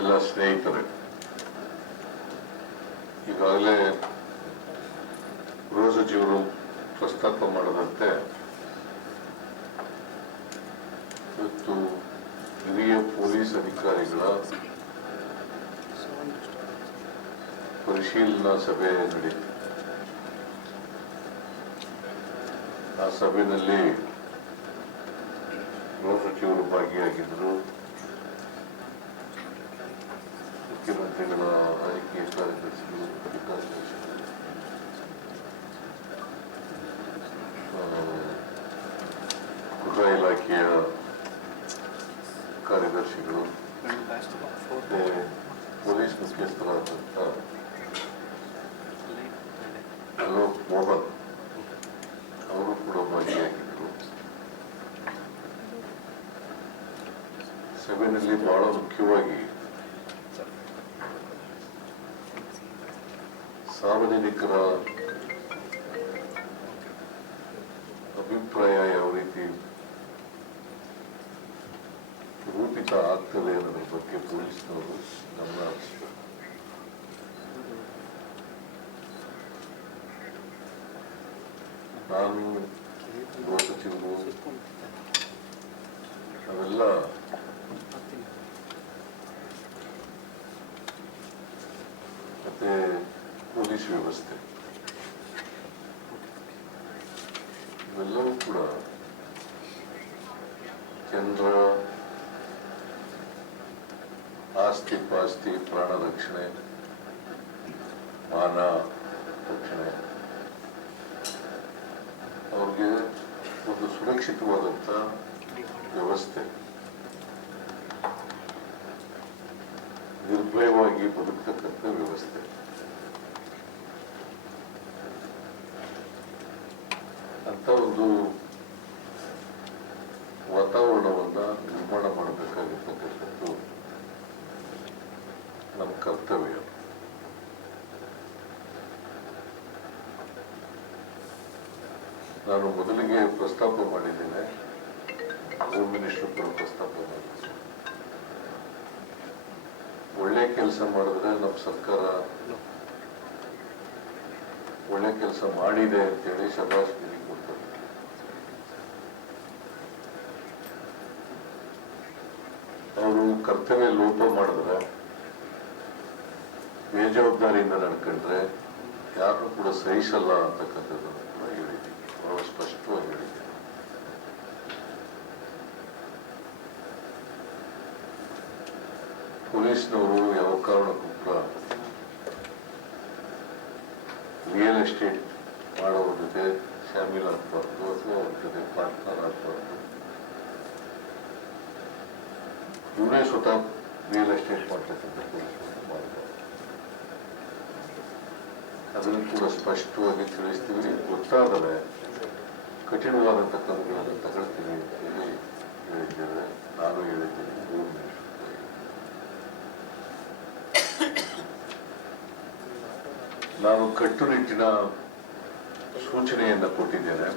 ಎಲ್ಲ ಸ್ನೇಹಿತರೆ, ಈಗಾಗಲೇ ಸಚಿವರು ಪ್ರಸ್ತಾಪ ಮಾಡದಂತೆ ಇವತ್ತು ಹಿರಿಯ ಪೊಲೀಸ್ ಅಧಿಕಾರಿಗಳ ಪರಿಶೀಲನಾ ಸಭೆ ನಡೆಯಿತು ಆ ಸಭೆಯಲ್ಲಿ ಗೃಹ ಸಚಿವರು ಮುಖ್ಯಮಂತ್ರಿಗಳ ಆಯ್ಕೆ ಕಾರ್ಯದರ್ಶಿಗಳು ಕಾರ್ಯದರ್ಶಿಗಳು ಆ, ಗೃಹ ಇಲಾಖೆಯ ಕಾರ್ಯದರ್ಶಿಗಳು ಮತ್ತೆ ಪೊಲೀಸ್ ಮುಖ್ಯಸ್ಥರಾದಂಥ ಅಲೋಕ್ ಮೋಹನ್ ಅವರು ಕೂಡ ಭಾಗಿಯಾಗಿದ್ದರು ಸಭೆಯಲ್ಲಿ ಬಹಳ ಮುಖ್ಯವಾಗಿ ಸಾರ್ವಜನಿಕರ ಅಭಿಪ್ರಾಯ ಯಾವ ರೀತಿ ರೂಪಿತ ಆಗ್ತದೆ ಅನ್ನೋದ್ರ ಬಗ್ಗೆ ಪೊಲೀಸ್ನವರು ಗಮನ ನಾನು ಗೃಹ ಸಚಿವರು ಅವೆಲ್ಲ ಮತ್ತೆ ಪೊಲೀಸ್ ವ್ಯವಸ್ಥೆ ಇವೆಲ್ಲವೂ ಕೂಡ ಕೇಂದ್ರ ಆಸ್ತಿ ಪಾಸ್ತಿ ಪ್ರಾಣ ರಕ್ಷಣೆ ಮಾನ ರಕ್ಷಣೆ ಅವ್ರಿಗೆ ಒಂದು ಸುರಕ್ಷಿತವಾದಂಥ ವ್ಯವಸ್ಥೆ. ನಿರ್ಭಯವಾಗಿ ಬದುಕತಕ್ಕಂಥ ವ್ಯವಸ್ಥೆ ಅಂತ ಒಂದು ವಾತಾವರಣವನ್ನ ನಿರ್ಮಾಣ ಮಾಡಬೇಕಾಗಿರ್ತಕ್ಕಂಥದ್ದು ನಮ್ಮ ಕರ್ತವ್ಯ. ನಾನು ಮೊದಲಿಗೆ ಪ್ರಸ್ತಾಪ ಮಾಡಿದ್ದೇನೆ ಹೋಮ್ ಮಿನಿಸ್ಟರ್ ಕೂಡ ಪ್ರಸ್ತಾಪ ಮಾಡಿದ್ದೆ ಒಳ್ಳೆ ಕೆಲಸ ಮಾಡಿದ್ರೆ ನಮ್ಮ ಸರ್ಕಾರ ಒಳ್ಳೆ ಕೆಲಸ ಮಾಡಿದೆ ಅಂತೇಳಿ ಶಬಾಷ್ಗಿರಿ ಕೊಡ್ತಾರೆ ಅವರು ಕರ್ತವ್ಯ ಲೋಪ ಮಾಡಿದ್ರೆ, ಬೇಜವಾಬ್ದಾರಿಯಿಂದ ನಡ್ಕೊಂಡ್ರೆ ಯಾರು ಕೂಡ ಸಹಿಸಲ್ಲ ಅಂತಕ್ಕಂಥದ್ದನ್ನು ಕೂಡ ಹೇಳಿದ್ದೀನಿ. ಬಹಳ ಸ್ಪಷ್ಟವಾಗಿ ಹೇಳಿದ್ದೀನಿ. ಪೊಲೀಸ್ನವರು ಯಾವ ಕಾರಣಕ್ಕೂ ಕೂಡ ರಿಯಲ್ ಎಸ್ಟೇಟ್ ಮಾಡೋರ ಜೊತೆ ಶಾಮೀಲಾಗಬಾರ್ದು ಅಥವಾ ಅವ್ರ ಜೊತೆ ಪಾರ್ಟ್ನರ್ ಆಗಬಾರ್ದು. ಇವರೇ ಸ್ವತಃ ರಿಯಲ್ ಎಸ್ಟೇಟ್ ಅದನ್ನು ಕೂಡ ಸ್ಪಷ್ಟವಾಗಿ ತಿಳಿಸ್ತೀವಿ ಗೊತ್ತಾದರೆ ಕಠಿಣವಾದಂಥ ಕ್ರಮಗಳನ್ನು ತಗೊಳ್ತೀವಿ ಅಂತೇಳಿ ನಾನು ಹೇಳಿದ್ದೀನಿ ನಾನು ಕಟ್ಟುನಿಟ್ಟಿನ ಸೂಚನೆಯನ್ನು ಕೊಟ್ಟಿದ್ದೇನೆ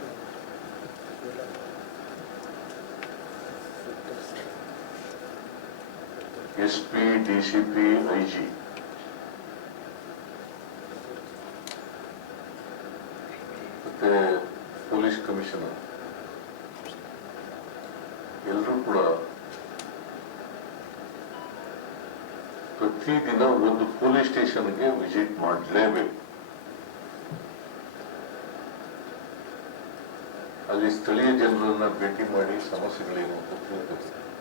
S P D C police commissioner. ಎಲ್ಲರೂ ಕೂಡ ಪ್ರತಿದಿನ ಒಂದು ಪೊಲೀಸ್ ಸ್ಟೇಷನ್ಗೆ ವಿಸಿಟ್ ಮಾಡಲೇಬೇಕು. ಅಲ್ಲಿ ಸ್ಥಳೀಯ ಜನರನ್ನ ಭೇಟಿ ಮಾಡಿ ಸಮಸ್ಯೆಗಳೇನು ಅಂತ ತಿಳ್ಕೊಬೇಕು.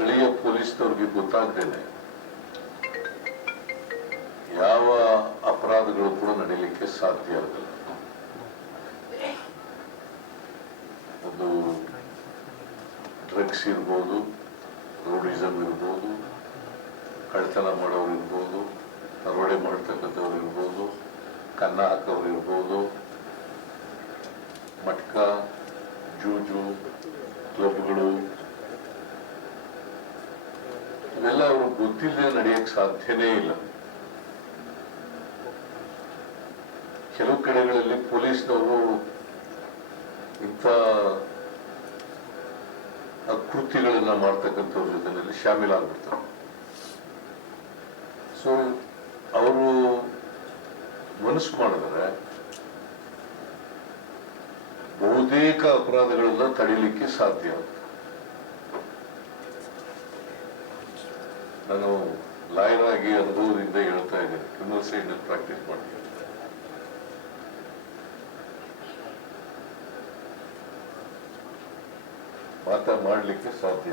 ಸ್ಥಳೀಯ ಪೊಲೀಸ್ನವ್ರಿಗೆ ಗೊತ್ತಾಗ್ದೇನೆ ಯಾವ ಅಪರಾಧಗಳು ಕೂಡ ನಡೀಲಿಕ್ಕೆ ಸಾಧ್ಯ ಆಗಲ್ಲ ಒಂದು ಡ್ರಗ್ಸ್ ಇರ್ಬೋದು ರೋಡಿಸಮ್ ಇರ್ಬೋದು ಕಳ್ತನ ಮಾಡೋರು ಇರ್ಬೋದು, ದರೋಡೆ ಮಾಡ್ತಕ್ಕಂಥವ್ರು ಇರ್ಬೋದು, ಕನ್ನ ಹಾಕೋರು ಇರ್ಬೋದು, ಮಟ್ಕ, ಜೂಜು, ಕ್ಲಬ್ಗಳು ಇವೆಲ್ಲ ಅವರು ಗೊತ್ತಿಲ್ಲದೆ ನಡೆಯಕ್ಕೆ ಸಾಧ್ಯನೇ ಇಲ್ಲ. ಕೆಲವು ಕಡೆಗಳಲ್ಲಿ ಪೊಲೀಸ್ನವರು ಇಂಥ ಕೃತ್ಯಗಳನ್ನ ಮಾಡ್ತಕ್ಕಂಥವ್ರ ಜೊತೆನಲ್ಲಿ ಶಾಮೀಲಾಗ್ಬಿಡ್ತಾರೆ ಸೊ ಅವರು ಮನಸ್ಸು ಮಾಡಿದ್ರೆ ಬಹುತೇಕ ಅಪರಾಧಗಳನ್ನ ತಡೀಲಿಕ್ಕೆ ಸಾಧ್ಯ. ನಾನು ಲಾಯರ್ ಆಗಿ ಅನುಭವದಿಂದ ಹೇಳ್ತಾ ಇದ್ದೇನೆ. ಕ್ರಿಮಿನಲ್ ಸೈಡ್ ಪ್ರಾಕ್ಟೀಸ್ ಮಾಡ್ತೀನಿ. ಮಾತಾ ಮಾಡಲಿಕ್ಕೆ ಸಾಧ್ಯ.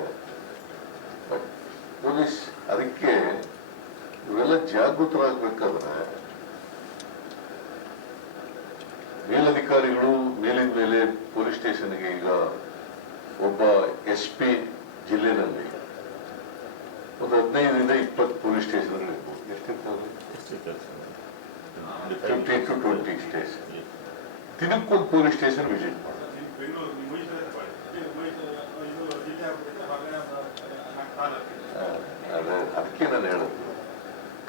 ಬಟ್ ಪೊಲೀಸ್ ಅದಕ್ಕೆ ಇವೆಲ್ಲ ಜಾಗೃತರಾಗಬೇಕಾದ್ರೆ ಮೇಲಧಿಕಾರಿಗಳು ಮೇಲಿನ ಮೇಲೆ ಪೊಲೀಸ್ ಸ್ಟೇಷನ್ಗೆ ಈಗ ಒಬ್ಬ ಎಸ್ ಪಿ ಜಿಲ್ಲೆನಲ್ಲಿ ಒಂದು ಹದಿನೈದರಿಂದ ಇಪ್ಪತ್ತು police fifty to twenty station ದಿನಕ್ಕೊಂದು ಪೊಲೀಸ್ ಸ್ಟೇಷನ್ ವಿಸಿಟ್ ಮಾಡಿ ಬೆಂಗಳೂರು ನೀವು ಮೈಸೂರೇ ತಗೊಳ್ಳಿ. ಇದು ಮೈಸೂರು ಇದು ಜಿಲ್ಲೆ ಆಗ್ಬಿಟ್ಟಿದೆ, ಹೊರಗಡೆ ಒಂದು ನಾಲ್ಕು ಕಾಲ ಹಾಕ್ತಿದೆ. ಅದಕ್ಕೆ ನಾನು ಹೇಳೋದು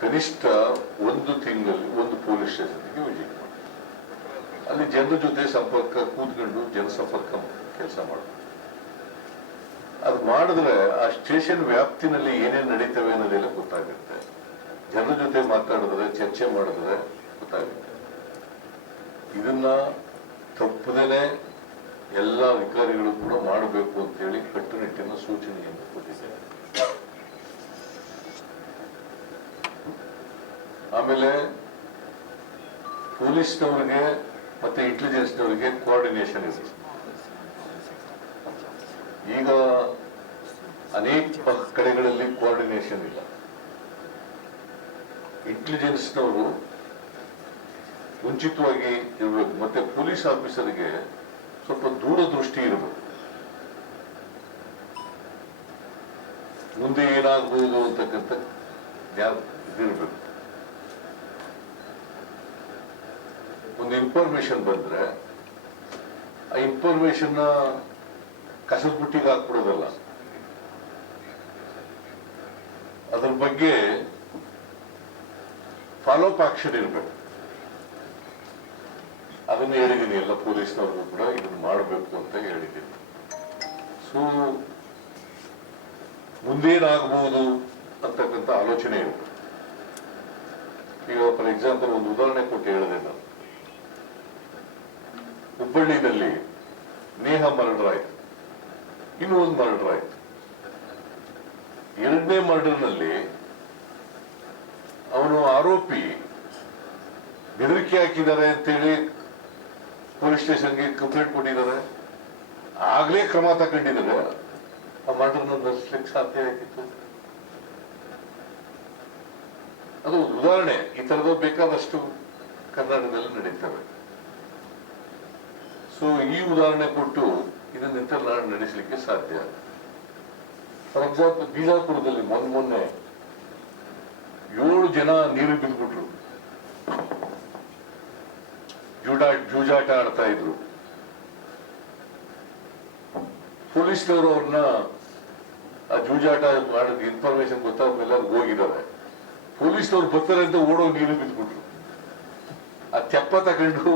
ಕನಿಷ್ಠ ಒಂದು ತಿಂಗಳು ಒಂದು ಪೊಲೀಸ್ ಸ್ಟೇಷನ್ಗೆ ವಿಜಿಟ್ ಮಾಡಿ ಅಲ್ಲಿ ಜನರ ಜೊತೆ ಸಂಪರ್ಕ ಕೂತ್ಕೊಂಡು ಜನಸಂಪರ್ಕ ಕೆಲಸ ಮಾಡಬೇಕು ಅದು ಮಾಡಿದ್ರೆ ಆ ಸ್ಟೇಷನ್ ವ್ಯಾಪ್ತಿನಲ್ಲಿ ಏನೇನು ನಡೀತವೆ ಅನ್ನೋದೆಲ್ಲ ಗೊತ್ತಾಗುತ್ತೆ. ಜನರ ಜೊತೆ ಮಾತಾಡಿದ್ರೆ, ಚರ್ಚೆ ಮಾಡಿದ್ರೆ ಗೊತ್ತಾಗುತ್ತೆ. ಇದನ್ನ ತಪ್ಪದೇನೆ ಎಲ್ಲ ಅಧಿಕಾರಿಗಳು ಕೂಡ ಮಾಡಬೇಕು ಅಂತೇಳಿ ಕಟ್ಟುನಿಟ್ಟಿನ ಸೂಚನೆಯನ್ನು ಕೊಟ್ಟಿದ್ದಾರೆ. ಆಮೇಲೆ ಪೊಲೀಸ್ನವ್ರಿಗೆ ಮತ್ತೆ ಇಂಟೆಲಿಜೆನ್ಸ್ನವರಿಗೆ ಕೋಆರ್ಡಿನೇಷನ್ ಇದೆ. ಈಗ ಅನೇಕ ಕಡೆಗಳಲ್ಲಿ ಕೋಆರ್ಡಿನೇಷನ್ ಇಲ್ಲ. ಇಂಟೆಲಿಜೆನ್ಸ್ನವರು ಮುಂಚಿತವಾಗಿ ಇರಬೇಕು. ಮತ್ತೆ ಪೊಲೀಸ್ ಆಫೀಸರ್ಗೆ ಸ್ವಲ್ಪ ದೂರದೃಷ್ಟಿ ಇರಬೇಕು. ಮುಂದೆ ಏನಾಗಬಹುದು ಅಂತಕ್ಕಂಥ ಇದಿರಬೇಕು ಒಂದು ಇನ್ಫಾರ್ಮೇಶನ್ ಬಂದ್ರೆ ಆ ಇನ್ಫಾರ್ಮೇಶನ್ ಕಸದ ಬುಟ್ಟಿಗೆ ಹಾಕ್ಬಿಡೋದಲ್ಲ. ಅದ್ರ ಬಗ್ಗೆ ಫಾಲೋಅಪ್ ಆಕ್ಷನ್ ಇರಬೇಕು. ಅದನ್ನು ಹೇಳಿದ್ದೀನಿ ಎಲ್ಲ ಪೊಲೀಸ್ನವ್ರಿಗೂ ಕೂಡ ಇದನ್ನ ಮಾಡಬೇಕು ಅಂತ ಹೇಳಿದ್ದೀನಿ ಸೊ ಮುಂದೇನಾಗಬಹುದು ಅಂತಕ್ಕಂಥ ಆಲೋಚನೆ ಇರಬೇಕು ಈಗ ಫಾರ್ ಎಕ್ಸಾಂಪಲ್ ಒಂದು ಉದಾಹರಣೆ ಕೊಟ್ಟು ಹೇಳಿದೆ ನಾನು. ಹುಬ್ಬಳ್ಳಿನಲ್ಲಿ ನೇಹ ಮರ್ಡರ್ ಆಯ್ತು ಇನ್ನೂ ಒಂದು ಮರ್ಡರ್ ಆಯ್ತು ಎರಡನೇ ಮರ್ಡರ್ನಲ್ಲಿ ಅವನು ಆರೋಪಿ ಬೆದರಿಕೆ ಹಾಕಿದ್ದಾರೆ ಅಂತೇಳಿ ಪೊಲೀಸ್ ಸ್ಟೇಷನ್ಗೆ ಕಂಪ್ಲೇಂಟ್ ಕೊಟ್ಟಿದ್ದಾರೆ. ಆಗ್ಲೇ ಕ್ರಮ ತಗೊಂಡಿದ್ದಾರೆ. ಆ ಮರ್ಡರ್ನ ನಡೆಸ್ಲಿಕ್ಕೆ ಸಾಧ್ಯ ಆಗಿತ್ತು. ಅದು ಉದಾಹರಣೆ. ಈ ತರದ ಬೇಕಾದಷ್ಟು ಕರ್ನಾಟಕದಲ್ಲಿ ನಡೀತವೆ. ಸೊ ಈ ಉದಾಹರಣೆ ಕೊಟ್ಟು ಇದನ್ನೆಂತ ನಡೆಸಲಿಕ್ಕೆ ಸಾಧ್ಯ. ಫಾರ್ ಎಕ್ಸಾಂಪಲ್, ಬಿಜಾಪುರದಲ್ಲಿ ಮೊನ್ನೆ ಮೊನ್ನೆ ಏಳು ಜನ ನೀರು ಬಿದ್ದುಬಿಟ್ರು ಜೂಡಾ ಜೂಜಾಟ ಆಡ್ತಾ ಇದ್ರು. ಪೊಲೀಸ್ನವರು ಅವ್ರನ್ನ ಆ ಜೂಜಾಟ ಮಾಡಿದ ಇನ್ಫಾರ್ಮೇಶನ್ ಗೊತ್ತಾದ ಮೇಲೆ ಅವ್ರಿಗೆ ಹೋಗಿದ್ದಾರೆ. ಪೊಲೀಸ್ನವ್ರು ಬರ್ತಾರೆ ಅಂತ ಓಡೋ ನೀರು ಬಿದ್ದುಬಿಟ್ರು ಆ ತೆಪ್ಪ ತಗೊಂಡು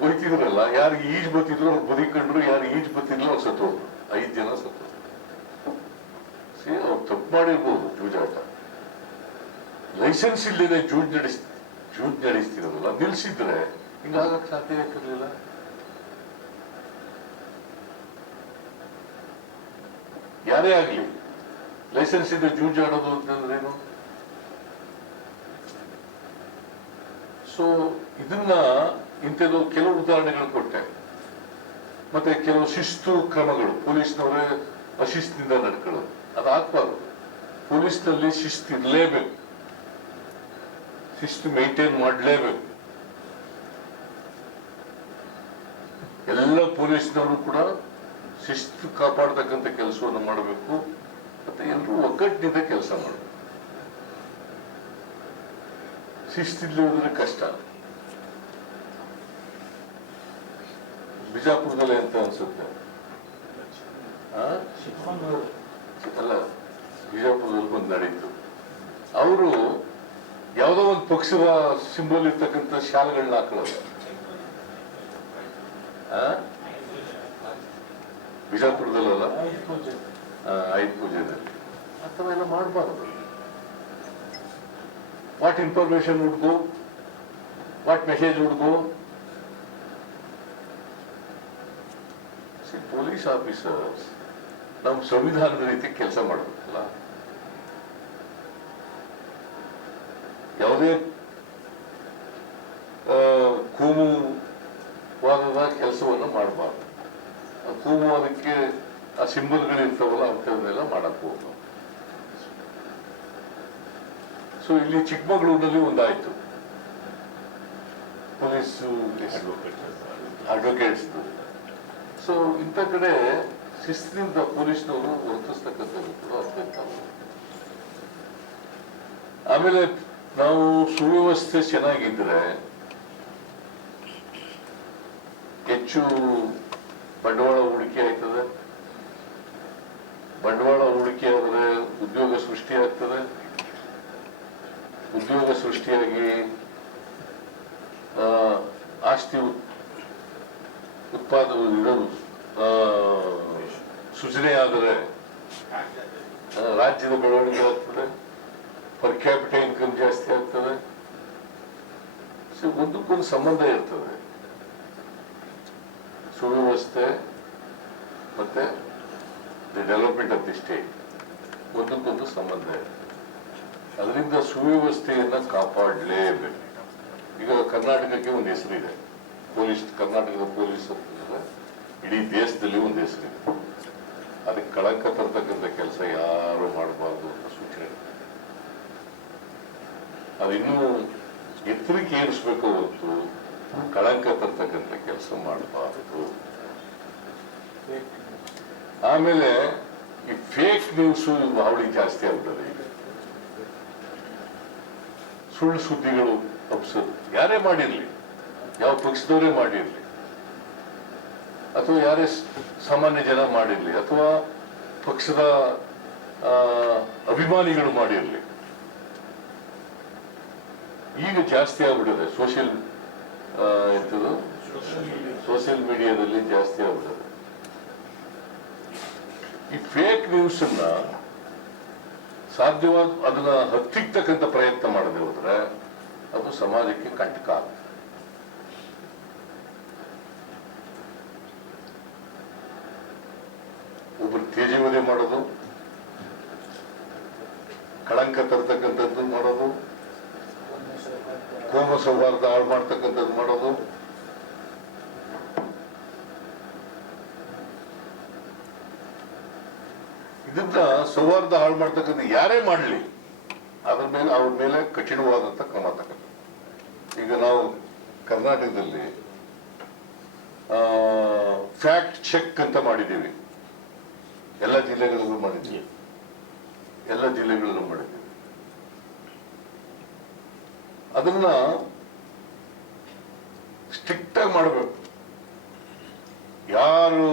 ಹೋಯ್ತಿದ್ರಲ್ಲ ಯಾರಿಗೆ ಈಜ್ ಬತ್ತಿದ್ರು ಅವ್ರು ಬದುಕೊಂಡ್ರು ಯಾರು ಈಜ್ ಬತ್ತಿದ್ರು ಅವ್ರು ಸತ್ತೋದ್ರು. ಐದು ಜನ ಸತ್ತು ಸಿ ಅವ್ರು ತಪ್ಪು ಮಾಡಿರ್ಬೋದು, ಜೂಜಾಟ. ಲೈಸೆನ್ಸ್ ಇಲ್ಲದೆ ಜೂಜ್ ನಡೆಸ್, ಜೂಜ್ ನಡೆಸ್ತಿರಲ್ಲ ನಿಲ್ಸಿದ್ರೆ ಹಿಂಗಾಗಕ್ ಸಾಧ್ಯ ಆಗ್ತಿರ್ಲಿಲ್ಲ? ಯಾರೇ ಆಗ್ಲಿ ಲೈಸೆನ್ಸ್ ಇದ್ರೆ ಜೂಜ್ ಆಡೋದು ಅಂತಂದ್ರೇನು ಸೊ ಇದನ್ನ ಇಂಥದ್ದು ಕೆಲವು ಉದಾಹರಣೆಗಳು ಕೊಟ್ಟೆ. ಮತ್ತೆ ಕೆಲವು ಶಿಸ್ತು ಕ್ರಮಗಳು. ಪೊಲೀಸ್ನವರೇ ಅಶಿಸ್ತಿನಿಂದ ನಡ್ಕೊಳ್ಳೋದು. ಅದು ಆಗ್ಬಾರ್ದು. ಪೊಲೀಸ್ನಲ್ಲಿ ಶಿಸ್ತು ಇರಲೇಬೇಕು. ಶಿಸ್ತು ಮೇಂಟೈನ್ ಮಾಡಲೇಬೇಕು. ಎಲ್ಲ ಪೊಲೀಸ್ನವರು ಕೂಡ ಶಿಸ್ತು ಕಾಪಾಡ್ತಕ್ಕಂಥ ಕೆಲಸವನ್ನು ಮಾಡಬೇಕು. ಮತ್ತೆ ಎಲ್ಲರೂ ಒಗ್ಗಟ್ಟಿನಿಂದ ಕೆಲಸ ಮಾಡಬೇಕು. ಶಿಸ್ತಿಲ್ಲದ್ರೆ ಕಷ್ಟ. ಬಿಜಾಪುರದಲ್ಲಿ ಅಂತ ಅನ್ಸುತ್ತೆ? ಅಲ್ಲ, ಬಿಜಾಪುರದಲ್ಲಿ ಬಂದು ನಡೀತು ಅವರು ಯಾವುದೋ ಒಂದು ಪಕ್ಷದ ಸಿಂಬಲ್ ಇರ್ತಕ್ಕಂಥ ಶಾಲೆಗಳನ್ನ ಹಾಕೊಳ್ಳೋದು. ಆ? ಥರ ಎಲ್ಲ ಮಾಡಬಾರ್ದು. What information ಹುಡ್ಗು what message would police officers ನಮ್ಮ ಸಂವಿಧಾನದ ರೀತಿ ಕೆಲಸ ಮಾಡಬೇಕಲ್ಲ. ಯಾವುದೇ ಕೂಮು ಕೋಮುವಾದದ ಕೆಲಸವನ್ನು ಮಾಡಬಾರ್ದು. ಕೋಮುವಾದಕ್ಕೆ ಆ ಸಿಂಬಲ್ಗಳಿರ್ತಾವಲ್ಲ ಅಂಥವನ್ನೆಲ್ಲ ಮಾಡಕ್ ಹೋಗ್ಬಾರ್ದು. ಸೊ ಇಲ್ಲಿ ಚಿಕ್ಕಮಗಳೂರಿನಲ್ಲಿ ಒಂದಾಯ್ತು. ಪೊಲೀಸು ಅಡ್ವೊಕೇಟ್ಸ್ ಸೊ ಇಂಥ ಕಡೆ ಶಿಸ್ತಿನಿಂದ ಪೊಲೀಸ್ನವರು ವರ್ತಿಸ್ತಕ್ಕಂಥದ್ದು ಕೂಡ ಅತ್ಯಂತ. ಆಮೇಲೆ ನಾವು ಸುವ್ಯವಸ್ಥೆ ಚೆನ್ನಾಗಿದ್ರೆ ಹೆಚ್ಚು ಬಂಡವಾಳ ಹೂಡಿಕೆ ಆಯ್ತದೆ ಬಂಡವಾಳ ಹೂಡಿಕೆ ಆದರೆ ಉದ್ಯೋಗ ಸೃಷ್ಟಿ ಆಗ್ತದೆ ಉದ್ಯೋಗ ಸೃಷ್ಟಿಯಾಗಿ ಆಸ್ತಿ ಉತ್- ನೀಡಲು ಇರೋದು ಆ, ಸೃಜನೆ ಆದರೆ ರಾಜ್ಯದ ಬೆಳವಣಿಗೆ ಆಗ್ತದೆ ಪರ್ ಕ್ಯಾಪಿಟಲ್ ಇನ್ಕಮ್ ಜಾಸ್ತಿ ಆಗ್ತದೆ. ಒಂದಕ್ಕೊಂದು ಸಂಬಂಧ ಇರ್ತದೆ. ಸುವ್ಯವಸ್ಥೆ ಮತ್ತೆ the development of the state ಒಂದಕ್ಕೊಂದು ಸಂಬಂಧ ಇದೆ ಅದರಿಂದ ಸುವ್ಯವಸ್ಥೆಯನ್ನ ಕಾಪಾಡಲೇಬೇಕು. ಈಗ ಕರ್ನಾಟಕಕ್ಕೆ ಒಂದು ಹೆಸರಿದೆ. ಪೊಲೀಸ್ ಕರ್ನಾಟಕದ ಪೊಲೀಸ್ ಇಡೀ ದೇಶದಲ್ಲಿ ಒಂದು ಹೆಸರಿದೆ ಅದಕ್ಕೆ ಕಳಂಕ ತರ್ತಕ್ಕಂಥ ಕೆಲಸ ಯಾರು ಮಾಡಬಾರ್ದು ಅಂತ ಸೂಚನೆ ಅದಿನ್ನೂ ಎತ್ತರಿಕೆ ಏರಿಸ್ಬೇಕು ಹೊರತು ಕಳಂಕ ತರ್ತಕ್ಕಂಥ ಕೆಲಸ ಮಾಡಬಾರದು. ಆಮೇಲೆ ಈ ಫೇಕ್ ನ್ಯೂಸ್ ಹಾವಳಿ ಜಾಸ್ತಿ ಆಗ್ತದೆ ಈಗ. ಸುಳ್ಳು ಸುದ್ದಿಗಳು ಹಬ್ಸೋದು ಯಾರೇ ಮಾಡಿರ್ಲಿ. ಯಾವ ಪಕ್ಷದವರೇ ಮಾಡಿರಲಿ. ಅಥವಾ ಯಾರೇ ಸಾಮಾನ್ಯ ಜನ ಮಾಡಿರಲಿ, ಅಥವಾ ಪಕ್ಷದ ಅಭಿಮಾನಿಗಳು ಮಾಡಿರಲಿ. ಈಗ ಜಾಸ್ತಿ ಆಗ್ಬಿಟ್ಟಿದೆ, ಸೋಷಿಯಲ್ ಎಂಥದ್ದು ಸೋಷಿಯಲ್ ಮೀಡಿಯಾದಲ್ಲಿ ಜಾಸ್ತಿ ಆಗ್ಬಿಟ್ಟಿದೆ. ಈ ಫೇಕ್ ನ್ಯೂಸ್ ಅನ್ನ ಸಾಧ್ಯವಾದ, ಅದನ್ನ ಹತ್ತಿಕ್ತಕ್ಕಂಥ ಪ್ರಯತ್ನ ಮಾಡದೆ ಹೋದ್ರೆ ಅದು ಸಮಾಜಕ್ಕೆ ಕಂಟಕ ಆಗ್ತದೆ. ಒಬ್ರು ತೇಜವಧೆ ಮಾಡೋದು, ಕಳಂಕ ತರ್ತಕ್ಕಂಥದ್ದು ಮಾಡೋದು, ಕೋಮ ಸೌಹಾರ್ದ ಹಾಳು ಮಾಡ್ತಕ್ಕಂಥದ್ದು ಮಾಡೋದು. ಇದನ್ನ ಸೌಹಾರ್ದ ಹಾಳು ಮಾಡ್ತಕ್ಕಂಥ ಯಾರೇ ಮಾಡಲಿ, ಅದ್ರ ಮೇಲೆ, ಅವ್ರ ಮೇಲೆ ಕಠಿಣವಾದಂಥ ಕ್ರಮ ತಕ್ಕಂಥ ಈಗ ನಾವು ಕರ್ನಾಟಕದಲ್ಲಿ ಫ್ಯಾಕ್ಟ್ ಚೆಕ್ ಅಂತ ಮಾಡಿದ್ದೀವಿ. ಎಲ್ಲ ಜಿಲ್ಲೆಗಳಲ್ಲೂ ಮಾಡಿದ್ದೀವಿ. ಎಲ್ಲ ಜಿಲ್ಲೆಗಳಲ್ಲೂ ಮಾಡಿದ್ದೀವಿ. ಅದನ್ನ ಸ್ಟ್ರಿಕ್ಟ್ ಆಗಿ ಮಾಡಬೇಕು. ಯಾರು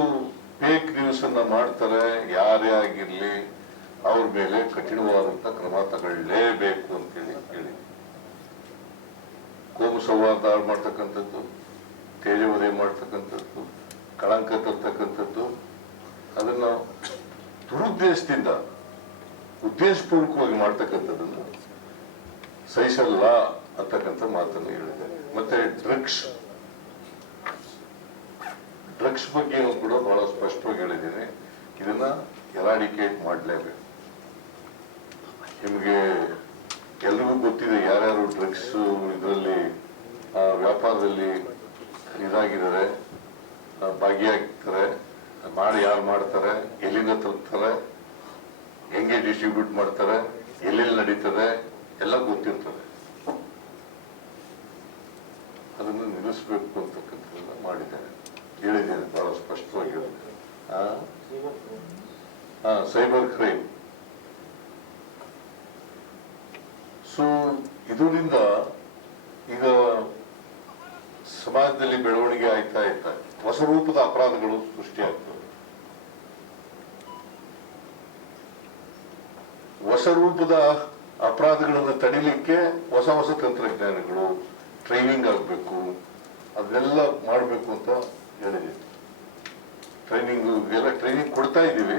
ಫೇಕ್ ನ್ಯೂಸ್ ಅನ್ನ ಮಾಡ್ತಾರೆ ಯಾರೇ ಆಗಿರ್ಲಿ ಅವ್ರ ಮೇಲೆ ಕಠಿಣವಾದಂತ ಕ್ರಮ ತಗೊಳ್ಳೇಬೇಕು ಅಂತೇಳಿ ಹೇಳಿ ಕೋಮು ಹಾಳು ಮಾಡ್ತಕ್ಕಂಥದ್ದು ತೇಜವಧೆ ಮಾಡ್ತಕ್ಕಂಥದ್ದು ಕಳಂಕ ತರ್ತಕ್ಕಂಥದ್ದು ಅದನ್ನ ದುರುದ್ದೇಶದಿಂದ ಉದ್ದೇಶಪೂರ್ವಕವಾಗಿ ಮಾಡ್ತಕ್ಕಂಥದ್ದನ್ನು ಸಹಿಸಲ್ಲ ಅಂತಕ್ಕಂಥ ಮಾತನ್ನು ಹೇಳಿದೆ. ಮತ್ತೆ ಡ್ರಗ್ಸ್ ಡ್ರಗ್ಸ್ ಬಗ್ಗೆ ಕೂಡ ಬಹಳ ಸ್ಪಷ್ಟವಾಗಿ ಹೇಳಿದ್ದೀನಿ. ಇದನ್ನ ಎರಾಡಿಕೇಟ್ ಮಾಡಲೇಬೇಕು. ನಿಮಗೆ ಎಲ್ರಿಗೂ ಗೊತ್ತಿದೆ ಯಾರ್ಯಾರು ಡ್ರಗ್ಸ್ ಇದರಲ್ಲಿ ವ್ಯಾಪಾರದಲ್ಲಿ ಇದಾಗಿದ್ದಾರೆ ಭಾಗಿಯಾಗ್ತಾರೆ. ಮಾಡಿ ಯಾರು ಮಾಡ್ತಾರೆ ಎಲ್ಲಿಂದ ತರ್ತಾರೆ ಹೆಂಗೆ ಡಿಸ್ಟ್ರಿಬ್ಯೂಟ್ ಮಾಡ್ತಾರೆ ಎಲ್ಲೆಲ್ಲಿ ನಡೀತದೆ ಎಲ್ಲ ಗೊತ್ತಿರ್ತದೆ. ಅದನ್ನು ನಿಲ್ಲಿಸಬೇಕು ಅಂತಕ್ಕಂಥದ್ದನ್ನ ಮಾಡಿದ್ದೇನೆ ಹೇಳಿದ್ದೇನೆ ಬಹಳ ಸ್ಪಷ್ಟವಾಗಿ ಆ? ಆ, ಸೈಬರ್ ಕ್ರೈಮ್. ಸೊ ಇದರಿಂದ ಈಗ ಸಮಾಜದಲ್ಲಿ ಬೆಳವಣಿಗೆ ಆಯ್ತಾ ಆಯ್ತಾ? ಹೊಸ ರೂಪದ ಅಪರಾಧಗಳು ಸೃಷ್ಟಿಯಾಗ್ತವೆ ಹೊಸ ರೂಪದ ಅಪರಾಧಗಳನ್ನು ತಡಿಲಿಕ್ಕೆ ಹೊಸ ಹೊಸ ತಂತ್ರಜ್ಞಾನಗಳು ಟ್ರೈನಿಂಗ್ ಆಗಬೇಕು ಅದೆಲ್ಲ ಮಾಡಬೇಕು ಅಂತ ಹೇಳಿದ್ದೀನಿ ಟ್ರೈನಿಂಗ್ ಎಲ್ಲ ಟ್ರೈನಿಂಗ್ ಕೊಡ್ತಾ ಇದ್ದೀವಿ.